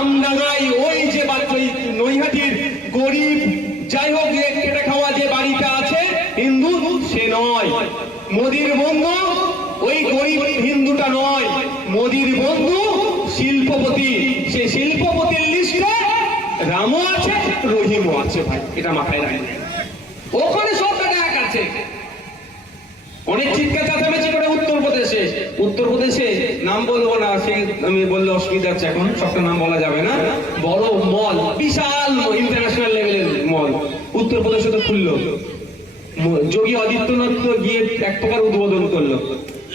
আমডাঙ্গাই ওই যে বা- নৈহাটির গরিব, যাই হোক, যে কেটে খাওয়া যে বাড়িটা আছে, হিন্দু, সে নয়। মোদির বন্ধু, ওই গরিব হিন্দুটা নয়। মোদির বন্ধু, শিল্পপতি। সে শিল্পপতির লিস্টে রামও আছে, রহিমও আছে, ভাই। এটা মাথায় রাখবেন। ওখানে সব এক আছে। অনেক চিৎকার চাচামেচি করে উত্তরপ্রদেশে। উত্তরপ্রদেশে নাম বলব না, সে আমি বললে অসুবিধা আছে এখন, সবটা নাম বলা যাবে না। বড় মল, বিশাল ইন্টারন্যাশনাল লেভেলের মল। উত্তরপ্রদেশে তো খুললো। যোগী আদিত্যনাথ তো গিয়ে এক প্রকার উদ্বোধন করল।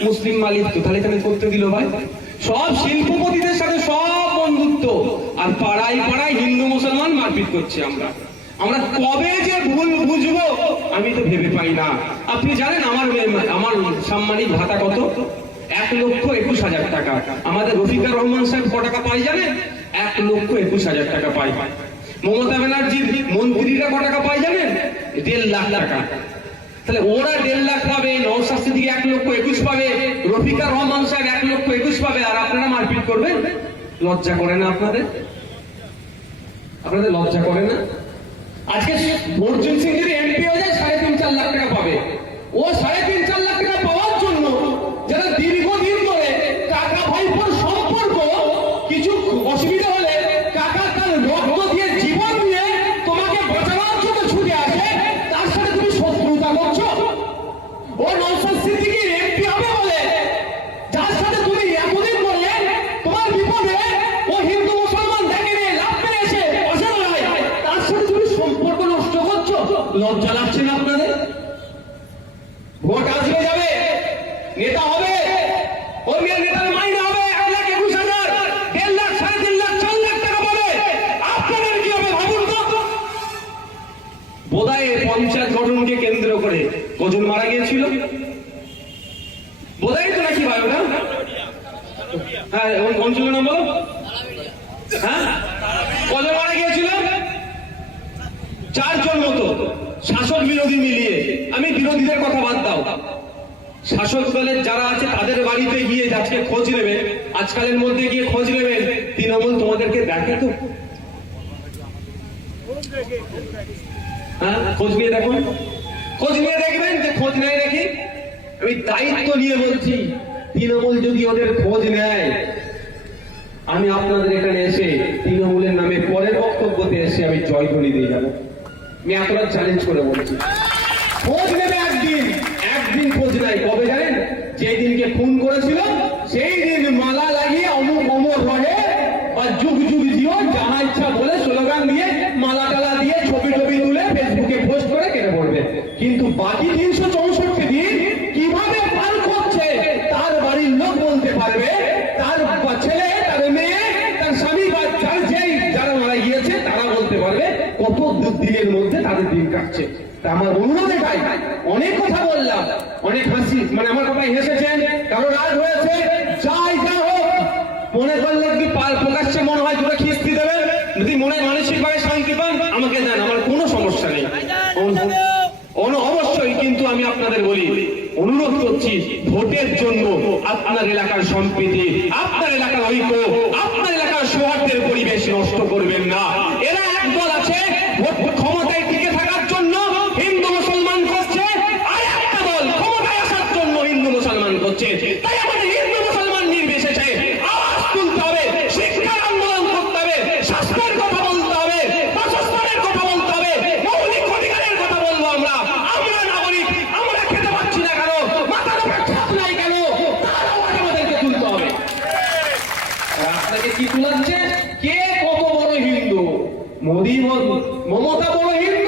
মুসলিম মালিক তো, তাহলে এখানে করতে দিল ভাই। সব শিল্পপতিদের সাথে সব বন্ধুত্ব। আর পাড়ায় পাড়ায় হিন্দু মুসলমান মারপিট করছি আমরা। আমরা কবে যে ভুল বুঝব, আমি তো ভেবে পাই না। আপনি জানেন আমার আমার সাম্মানিক ভাতা কত? এক লক্ষ একুশ হাজার টাকা। আমাদের রফিকার রহমান সাহেব ক টাকা পাই জানেন? এক লক্ষ একুশ হাজার টাকা পাই মমতা ব্যানার্জির মন্ত্রীরা ক টাকা পাই জানেন? দেড় লাখ টাকা। তাহলে ওরা দেড় লাখ পাবে নৌশাদ সিদ্দিকি এক লক্ষ একুশ পাবে রফিকা রহমান সাহেব এক লক্ষ একুশ পাবে, আর আপনারা মারপিট করবেন? লজ্জা করে না আপনাদের? আপনাদের লজ্জা করে না? আজকে অর্জুন সিং যদি এমপি হয়ে যায়, সাড়ে তিন, চার লাখ টাকা পাবে। ও সাড়ে তিন চার লাখ টাকা পাওয়ার জন্য যারা দীর্ঘদিন ধরে কাকা ভাইপোর সম্পর্ক কিছু অসুবিধা হলে কাকা তার রক্ত দিয়ে জীবন দিয়ে তোমাকে বাঁচানোর জন্য ছুটে আসে তার সাথে তুমি শত্রুতা করছ ও নৌসাদ সিদ্দিকি এমপি হবে বলে যার সাথে তুমি এতদিন ধরে তোমার বিপদে ও হিন্দু মুসলমান দেখে নিয়ে লাভ পেয়েছে পাশে দাঁড়ায় তার সাথে তুমি সম্পর্ক নষ্ট করছ লজ্জা লাগছে না আপনাদের ভোট আসবে যাবে। নেতা হবে। ওর মেয়ের নেতার মাইনে হবে এক লাখ একুশ হাজার। লাখ, সাড়ে তিন লাখ লাখ টাকা কি হবে ভাবুন তো? পঞ্চায়েত গঠনকে মারা ভাই ওটা? হ্যাঁ হ্যাঁ? মারা চারজন মতো। শাসক বিরোধী মিলিয়ে, আমি বিরোধীদের কথা বাদ দাও। শাসক দলের যারা আছে, তাদের বাড়িতে গিয়ে আজকে খোঁজ নেবেন। আজকালের মধ্যে গিয়ে খোঁজ নেবেন। তৃণমূল তোমাদেরকে দেখে তো। হ্যাঁ খোঁজ নিয়ে দেখুন। খোঁজ নিয়ে দেখবেন যে খোঁজ নেয় নাকি? আমি দায়িত্ব নিয়ে বলছি, তৃণমূল যদি ওদের খোঁজ নেয়, আমি আপনাদের এখানে এসে তৃণমূলের নামে পরের বক্তব্যতে এসে আমি জয় জয়ধ্বনি দিয়ে যাব। আমি এতটা চ্যালেঞ্জ করে বলছি। খোঁজ নেবে একদিন একদিন খোঁজ নাই। কবে জানেন? যেই দিনকে খুন করেছিল, সেই দিন মালা লাগিয়ে অমুক অমর রহে বা যুগ যুগ জিও, যাহা ইচ্ছা বলে স্লোগান দিনের মধ্যে তাদের দিন কাটছে। তা আমার অনুরোধ এটাই অনেক কথা বললাম, অনেক হাসি মানে আমার হেসেছেন, কারও রাগ হয়েছে, যাই যা হোক, মনে করলে কি পাল- প্রকাশ্যে মনে হয় দুটো খিস্তি যদি মনে শান্তি পান, আমাকে আমার কোনো সমস্যা নেই। অবশ্যই কিন্তু আমি আপনাদের বলি, অনুরোধ করছি, ভোটের জন্য আপনার এলাকার সম্প্রীতি, আপনার এলাকার ঐক্য, আপনার এলাকার সৌহার্দ্যের পরিবেশ নষ্ট করবেন না এরা একদল আছে ভোট ক্ষমতায় টিকে থাকার জন্য হিন্দু মুসলমান করছে আর একটা দল ক্ষমতায় আসার জন্য হিন্দু মুসলমান করছে তাই আমাদের হিন্দু মুসলমান নির্বিশেষে আওয়াজ তুলতে হবে শিক্ষার আন্দোলন করতে হবে স্বাস্থ্যের কথা বলতে হবে বাসস্থানের কথা বলতে হবে মৌলিক অধিকারের কথা বলব আমরা আমরা নাগরিক আমরা খেতে পাচ্ছি না কেন মাথার উপরে ছাদ নাই কেন তার আওয়াজ আমাদেরকে তুলতে হবে আর আপনাকে কি কত বড় হিন্দু? মোদী মমতা বড় হিন্দু?